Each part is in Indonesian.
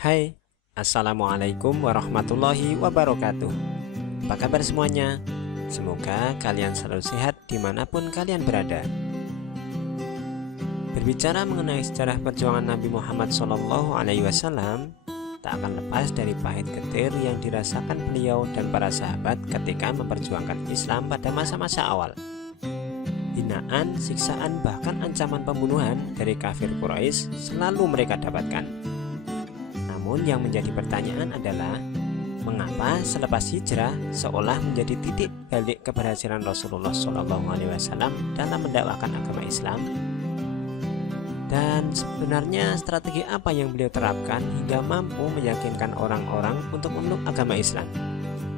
Hai, Assalamualaikum warahmatullahi wabarakatuh. Apa kabar semuanya? Semoga kalian selalu sehat dimanapun kalian berada. Berbicara mengenai sejarah perjuangan Nabi Muhammad SAW, tak akan lepas dari pahit getir yang dirasakan beliau dan para sahabat ketika memperjuangkan Islam pada masa-masa awal. Hinaan, siksaan, bahkan ancaman pembunuhan dari kafir Quraisy selalu mereka dapatkan. Namun yang menjadi pertanyaan adalah, mengapa selepas hijrah seolah menjadi titik balik keberhasilan Rasulullah SAW dalam mendakwakan agama Islam? Dan sebenarnya strategi apa yang beliau terapkan hingga mampu meyakinkan orang-orang untuk memeluk agama Islam?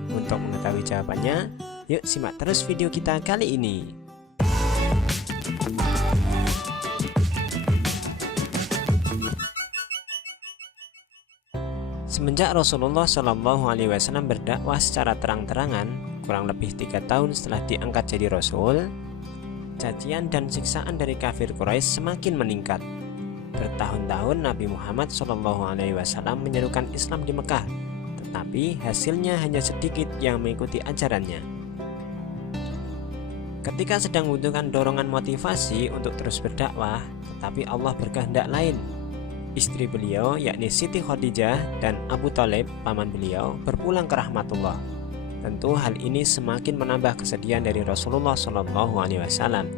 Untuk mengetahui jawabannya, yuk simak terus video kita kali ini. Semenjak Rasulullah SAW berdakwah secara terang-terangan, kurang lebih 3 tahun setelah diangkat jadi Rasul, cacian dan siksaan dari kafir Quraisy semakin meningkat. Bertahun-tahun Nabi Muhammad SAW menyerukan Islam di Mekah, tetapi hasilnya hanya sedikit yang mengikuti ajarannya. Ketika sedang membutuhkan dorongan motivasi untuk terus berdakwah, tetapi Allah berkehendak lain. Istri beliau, yakni Siti Khadijah dan Abu Thalib, paman beliau, berpulang ke rahmatullah. Tentu hal ini semakin menambah kesedihan dari Rasulullah SAW.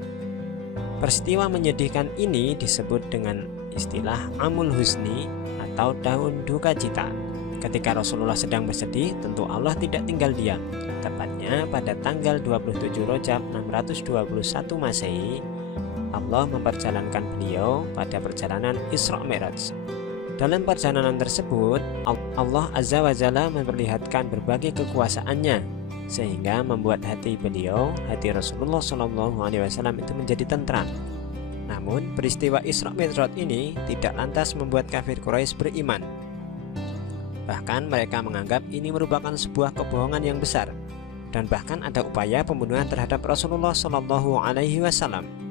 Peristiwa menyedihkan ini disebut dengan istilah Amul Husni atau daun duka cita. Ketika Rasulullah sedang bersedih, tentu Allah tidak tinggal diam. Tepatnya pada tanggal 27 Rajab 621 Masehi, Allah memperjalankan beliau pada perjalanan Isra Mi'raj. Dalam perjalanan tersebut, Allah Azza wa Jalla memperlihatkan berbagai kekuasaannya, sehingga membuat hati beliau, hati Rasulullah SAW itu menjadi tentram. Namun, peristiwa Isra Mi'raj ini tidak lantas membuat kafir Quraisy beriman. Bahkan mereka menganggap ini merupakan sebuah kebohongan yang besar, dan bahkan ada upaya pembunuhan terhadap Rasulullah SAW.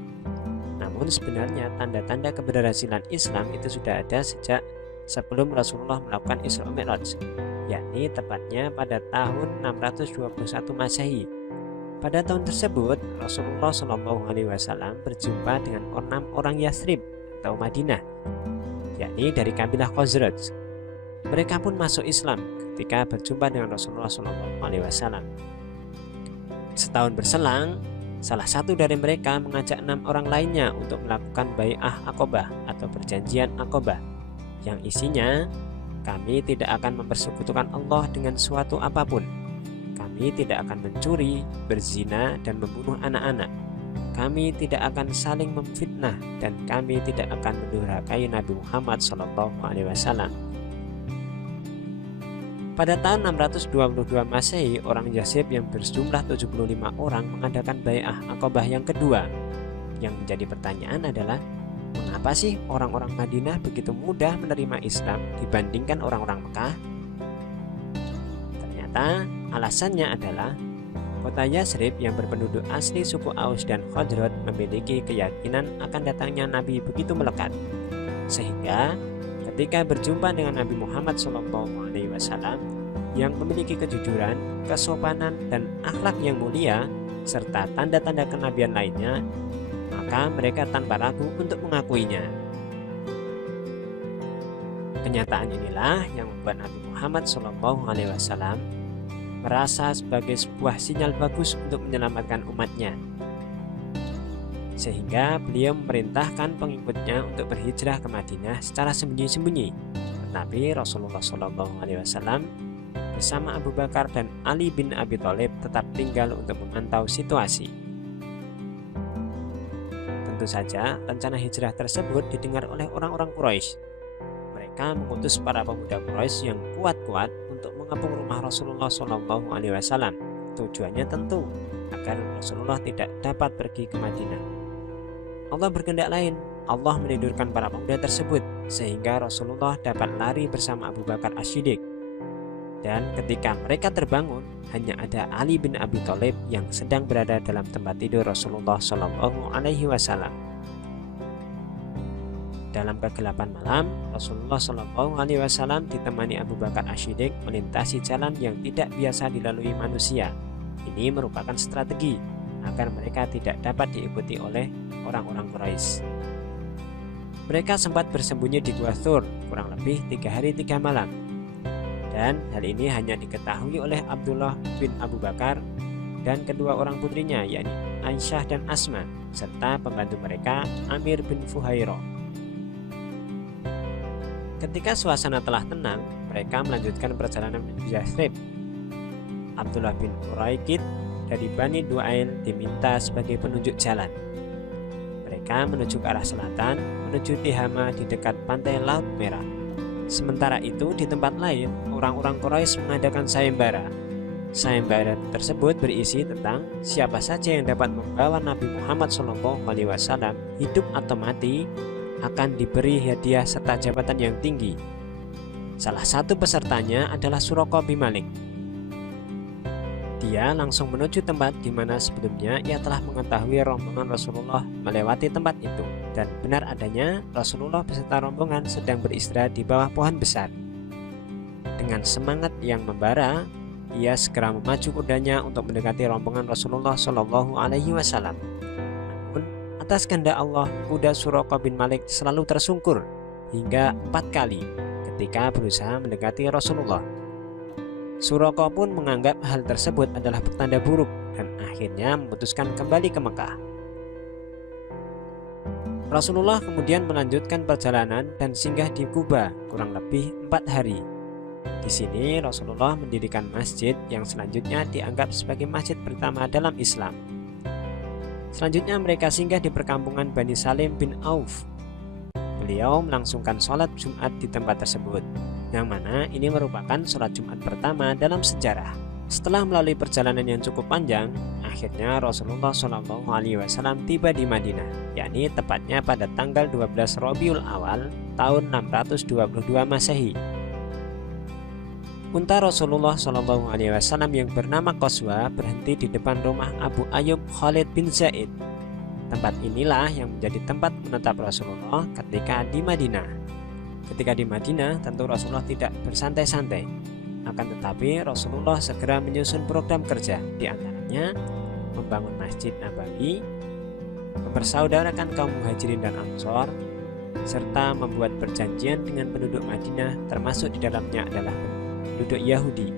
Namun sebenarnya tanda-tanda keberhasilan Islam itu sudah ada sejak sebelum Rasulullah melakukan Isra Mi'raj, yakni tepatnya pada tahun 621 Masehi. Pada tahun tersebut Rasulullah SAW berjumpa dengan 6 orang Yathrib atau Madinah, yakni dari kabilah Khazraj. Mereka pun masuk Islam ketika berjumpa dengan Rasulullah SAW. Setahun berselang, salah satu dari mereka mengajak 6 orang lainnya untuk melakukan bai'ah Aqabah atau perjanjian Aqabah, yang isinya, kami tidak akan mempersekutukan Allah dengan suatu apapun. Kami tidak akan mencuri, berzina, dan membunuh anak-anak. Kami tidak akan saling memfitnah, dan kami tidak akan mendurhakai Nabi Muhammad SAW. Pada tahun 622 Masehi, orang Yathrib yang berjumlah 75 orang mengadakan bai'ah Aqabah yang kedua. Yang menjadi pertanyaan adalah, mengapa sih orang-orang Madinah begitu mudah menerima Islam dibandingkan orang-orang Mekah? Ternyata alasannya adalah kota Yathrib yang berpenduduk asli suku Aus dan Khazraj memiliki keyakinan akan datangnya Nabi begitu melekat, sehingga ketika berjumpa dengan Nabi Muhammad SAW yang memiliki kejujuran, kesopanan, dan akhlak yang mulia serta tanda-tanda kenabian lainnya, maka mereka tanpa ragu untuk mengakuinya. Kenyataan inilah yang membuat Nabi Muhammad SAW merasa sebagai sebuah sinyal bagus untuk menyelamatkan umatnya, sehingga beliau memerintahkan pengikutnya untuk berhijrah ke Madinah secara sembunyi-sembunyi. Tetapi Rasulullah SAW bersama Abu Bakar dan Ali bin Abi Thalib tetap tinggal untuk memantau situasi. Tentu saja rencana hijrah tersebut didengar oleh orang-orang Quraisy. Mereka mengutus para pemuda Quraisy yang kuat-kuat untuk mengepung rumah Rasulullah SAW. Tujuannya tentu agar Rasulullah tidak dapat pergi ke Madinah. Allah berkehendak lain. Allah menidurkan para pemuda tersebut sehingga Rasulullah dapat lari bersama Abu Bakar As-Siddiq. Dan ketika mereka terbangun, hanya ada Ali bin Abi Thalib yang sedang berada dalam tempat tidur Rasulullah SAW. Dalam kegelapan malam, Rasulullah Shallallahu Alaihi Wasallam ditemani Abu Bakar As-Siddiq melintasi jalan yang tidak biasa dilalui manusia. Ini merupakan strategi agar mereka tidak dapat diikuti oleh orang-orang Quraisy. Mereka sempat bersembunyi di Gua Thur kurang lebih 3 hari 3 malam. Dan hal ini hanya diketahui oleh Abdullah bin Abu Bakar dan kedua orang putrinya, yakni Aisyah dan Asma, serta pembantu mereka Amir bin Fuhairah. Ketika suasana telah tenang, mereka melanjutkan perjalanan menuju Yathrib. Abdullah bin Uraikid dari Bani Du'ail diminta sebagai penunjuk jalan. Mereka menuju ke arah selatan, menuju Tihama di dekat pantai Laut Merah. Sementara itu di tempat lain, orang-orang Quraisy mengadakan sayembara. Sayembara tersebut berisi tentang siapa saja yang dapat membawa Nabi Muhammad SAW hidup atau mati akan diberi hadiah serta jabatan yang tinggi. Salah satu pesertanya adalah Suraqah bin Malik. Dia langsung menuju tempat di mana sebelumnya ia telah mengetahui rombongan Rasulullah melewati tempat itu, dan benar adanya Rasulullah beserta rombongan sedang beristirahat di bawah pohon besar. Dengan semangat yang membara, ia segera memacu kudanya untuk mendekati rombongan Rasulullah Shallallahu Alaihi Wasallam. Namun atas kehendak Allah, kuda Suraqah bin Malik selalu tersungkur hingga 4 kali ketika berusaha mendekati Rasulullah. Suraqah pun menganggap hal tersebut adalah pertanda buruk dan akhirnya memutuskan kembali ke Mekah. Rasulullah kemudian melanjutkan perjalanan dan singgah di Quba kurang lebih 4 hari. Di sini Rasulullah mendirikan masjid yang selanjutnya dianggap sebagai masjid pertama dalam Islam. Selanjutnya mereka singgah di perkampungan Bani Salim bin Auf. Beliau melangsungkan sholat Jumat di tempat tersebut, yang mana ini merupakan sholat Jumat pertama dalam sejarah. Setelah melalui perjalanan yang cukup panjang, akhirnya Rasulullah SAW tiba di Madinah, yakni tepatnya pada tanggal 12 Rabiul Awal tahun 622 Masehi. Unta Rasulullah SAW yang bernama Qaswa berhenti di depan rumah Abu Ayyub Khalid bin Zaid. Tempat inilah yang menjadi tempat menetap Rasulullah ketika di Madinah. Ketika di Madinah, tentu Rasulullah tidak bersantai-santai. Akan tetapi Rasulullah segera menyusun program kerja, di antaranya membangun Masjid Nabawi, mempersaudarakan kaum Muhajirin dan Ansor, serta membuat perjanjian dengan penduduk Madinah, termasuk di dalamnya adalah penduduk Yahudi.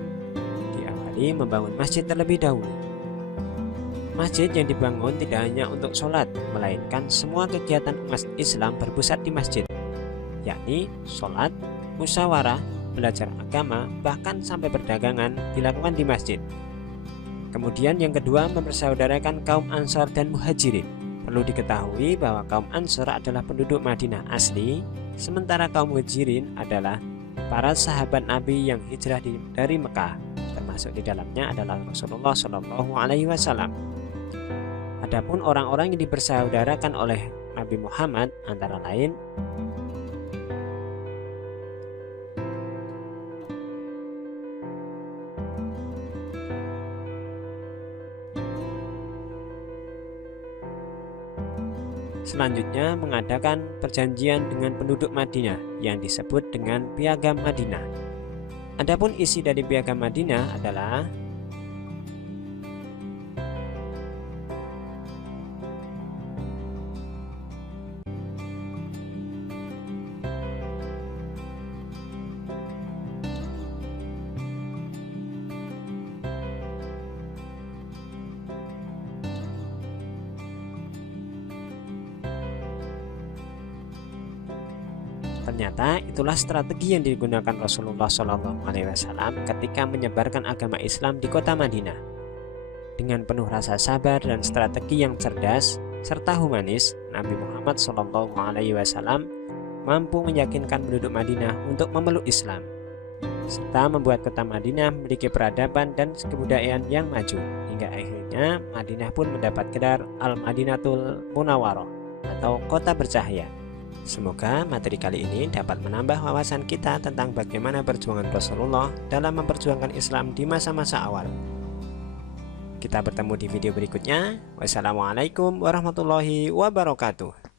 Diawali membangun masjid terlebih dahulu. Masjid yang dibangun tidak hanya untuk sholat, melainkan semua kegiatan umat Islam berpusat di masjid, yakni sholat, musyawarah, belajar agama, bahkan sampai perdagangan dilakukan di masjid. Kemudian yang kedua, mempersaudarakan kaum Ansor dan Muhajirin. Perlu diketahui bahwa kaum Ansor adalah penduduk Madinah asli, sementara kaum Muhajirin adalah para sahabat Nabi yang hijrah dari Mekah, termasuk di dalamnya adalah Rasulullah SAW. Adapun orang-orang yang dipersaudarakan oleh Nabi Muhammad antara lain selanjutnya mengadakan perjanjian dengan penduduk Madinah yang disebut dengan Piagam Madinah. Adapun isi dari Piagam Madinah adalah ternyata itulah strategi yang digunakan Rasulullah SAW ketika menyebarkan agama Islam di kota Madinah. Dengan penuh rasa sabar dan strategi yang cerdas serta humanis, Nabi Muhammad SAW mampu meyakinkan penduduk Madinah untuk memeluk Islam, serta membuat kota Madinah memiliki peradaban dan kebudayaan yang maju, hingga akhirnya Madinah pun mendapat gelar Al-Madinatul Munawwarah atau kota bercahaya. Semoga materi kali ini dapat menambah wawasan kita tentang bagaimana perjuangan Rasulullah dalam memperjuangkan Islam di masa-masa awal. Kita bertemu di video berikutnya. Wassalamualaikum warahmatullahi wabarakatuh.